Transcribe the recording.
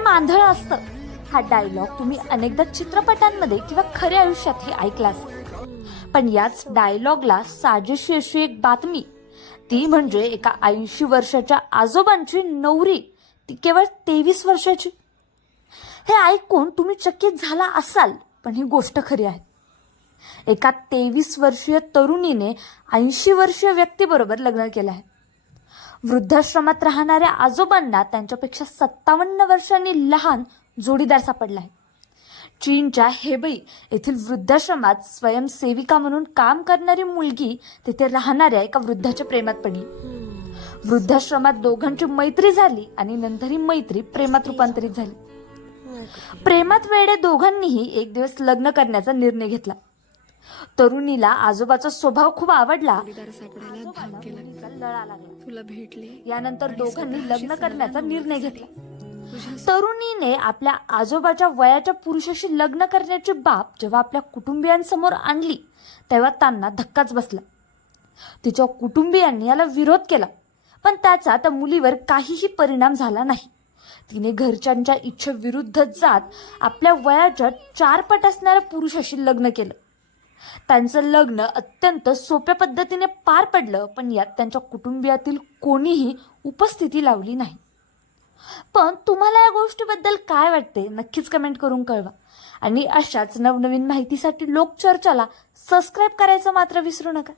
प्रेम आंधळ असतं. हा डायलॉग तुम्ही अनेकदा चित्रपटांमध्ये किंवा खऱ्या आयुष्यातही ऐकला असेल पण याच डायलॉगला साजेशी अशी एक बातमी. ती म्हणजे एका ऐंशी वर्षाच्या आजोबांची नवरी. ती केवळ तेवीस वर्षाची. हे ऐकून तुम्ही चकित झाला असाल पण ही गोष्ट खरी आहे. एका तेवीस वर्षीय तरुणीने ऐंशी वर्षीय व्यक्तीबरोबर लग्न केलं आहे. वृद्धाश्रमात राहणाऱ्या आजोबांना त्यांच्यापेक्षा सत्तावन्न वर्षांनी लहान जोडीदार सापडला आहे. चीनच्या हेबई येथील वृद्धाश्रमात स्वयंसेविका म्हणून काम करणारी मुलगी तिथे राहणाऱ्या एका वृद्धाच्या प्रेमात पडली. वृद्धाश्रमात दोघांची मैत्री झाली आणि नंतर ही मैत्री प्रेमात रूपांतरित झाली. प्रेमात वेडे दोघांनीही एक दिवस लग्न करण्याचा निर्णय घेतला. तरुणीला आजोबाचा स्वभाव खूप आवडला. लळा लागला. तुला भेटले. यानंतर दोघांनी लग्न करण्याचा निर्णय घेतला. तरुणीने आपल्या आजोबाच्या वयाच्या पुरुषाशी लग्न करण्याची बाब जेव्हा आपल्या कुटुंबियांसमोर आणली तेव्हा त्यांना धक्काच बसला. तिच्या कुटुंबियांनी याला विरोध केला पण त्याचा त्या मुलीवर काहीही परिणाम झाला नाही. तिने घरच्यांच्या इच्छेविरुद्ध जात आपल्या वयाच्या चार पट असणाऱ्या पुरुषाशी लग्न केलं. त्यांचं लग्न अत्यंत सोप्या पद्धतीने पार पडलं पण यात त्यांच्या कुटुंबियातील कोणीही उपस्थिती लावली नाही. पण तुम्हाला या गोष्टीबद्दल काय वाटते? नक्कीच कमेंट करून कळवा. आणि अशाच नवनवीन माहितीसाठी लोकचर्चाला सबस्क्राईब करायचं मात्र विसरू नका.